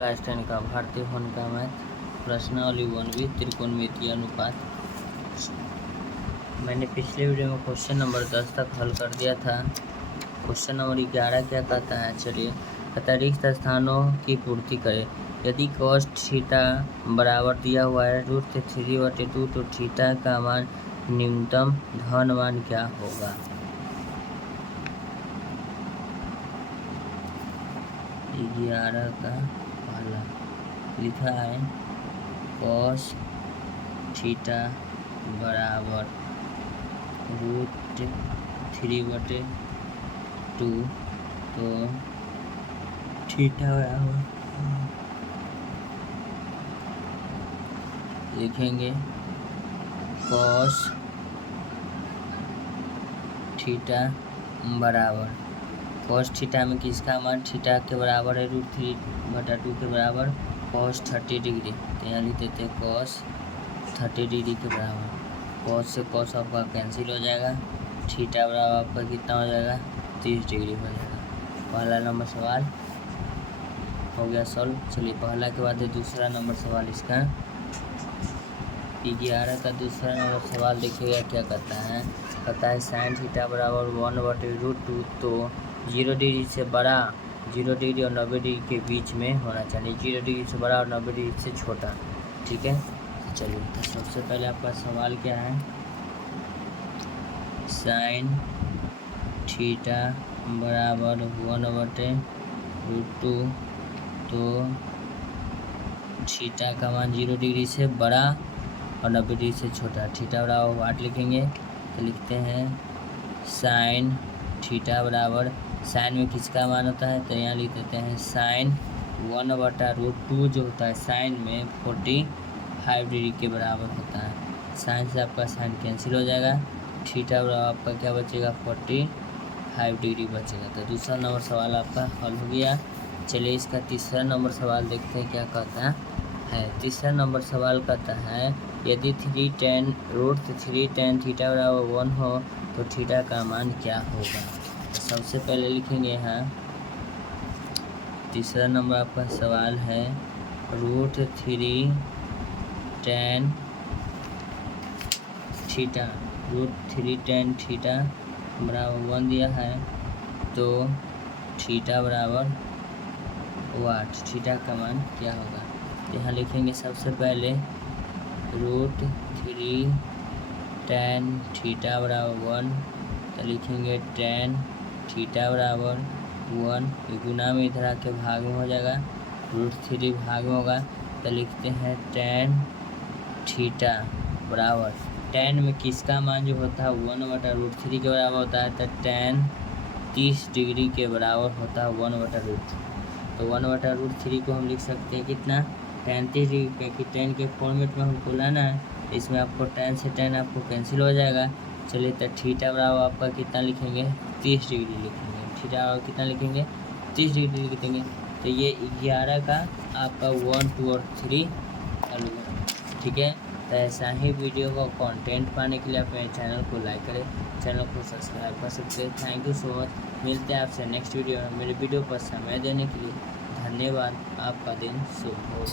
Einstein का भारतीय होने का मैथ प्रश्नावली 1 त्रिकोणमितीय अनुपात। मैंने पिछले वीडियो में क्वेश्चन नंबर 10 तक हल कर दिया था। क्वेश्चन नंबर 11 क्या कहता है, चलिए कहता है रिक्त स्थानों की पूर्ति करें। यदि cos थीटा बराबर दिया हुआ है √3/2 तो थीटा का मान न्यूनतम धन मान क्या होगा। 11 का पहला लिखा है cos थीटा बराबर √3/2 तो थीटा बराबर लिखेंगे cos थीटा बराबर cos थीटा में किसका मान थीटा के बराबर है √3/2 के बराबर cos 30 डिग्री। तो यहाँ लिख देते हैं cos 30 डिग्री के बराबर। cos से cos आपका कैंसिल हो जाएगा, थीटा बराबर आपका कितना हो जाएगा 30 डिग्री हो जाएगा। पहला नंबर सवाल हो गया सॉल्व। चलिए पहला के बाद दूसरा नंबर सवाल इसका 11 का दूसरा नंबर सवाल देखिएगा क्या कहता है। कहता है साइन थीटा बराबर 1/√2 तो 0 डिग्री से बड़ा 0 डिग्री और 90 डिग्री के बीच में होना चाहिए, 0 डिग्री से बड़ा और 90 डिग्री से छोटा। ठीक है, चलिए तो सबसे पहले आपका सवाल क्या है, साइन थीटा बराबर 1/√2 तो थीटा का मान 0 डिग्री से बड़ा और 90 डिग्री से छोटा। थीटा बराबर 8 लिखेंगे तो लिखते हैं साइन थीटा बराबर, साइन में किसका मान होता है तो यहाँ लिख देते हैं साइन 1/√2 जो होता है साइन में 45 डिग्री के बराबर होता है। साइन से आपका साइन कैंसिल हो जाएगा, थीटा बराबर आपका क्या बचेगा 45 डिग्री बचेगा। तो दूसरा नंबर सवाल आपका हल हो गया। चलिए इसका तीसरा नंबर सवाल देखते हैं क्या कहता है। तीसरा नंबर सवाल कहता है यदि 3tan थीटा बराबर 1 हो तो थीटा का मान क्या होगा। तो सबसे पहले लिखेंगे यहाँ तीसरा नंबर आपका सवाल है √3tan थीटा बराबर 1 दिया है तो थीटा बराबर 8, थीटा का मान क्या होगा। यहाँ लिखेंगे सबसे पहले √3tan थीटा बराबर 1 तो लिखेंगे tan थीटा बराबर 1 गुना में इधर आके भाग में हो जाएगा, √3 भाग में होगा तो लिखते हैं tan थीटा बराबर, tan में किसका मान जो होता है 1/√3 के बराबर होता है तो tan 30 डिग्री के बराबर होता है 1/√3। तो 1/√3 को हम लिख सकते हैं कितना tan 30 डिग्री, क्योंकि tan के फॉर्मेट में हमको लाना है, इसमें आपको tan से tan आपको कैंसिल हो जाएगा। चलिए तो थीटा बराबर आपका कितना लिखेंगे 30 डिग्री लिखेंगे, थीटा बराबर कितना लिखेंगे 30 डिग्री लिख देंगे। तो ये 11 का आपका 1, 2 और 3 हल हुआ। ठीक है, तो ऐसा ही वीडियो का कंटेंट पाने के लिए आप मेरे चैनल को लाइक करें, चैनल को सब्सक्राइब कर सकते हैं। Thank you so much. मिलते हैं आपसे नेक्स्ट वीडियो में। मेरे वीडियो पर समय देने के लिए धन्यवाद। आपका दिन शुभ हो।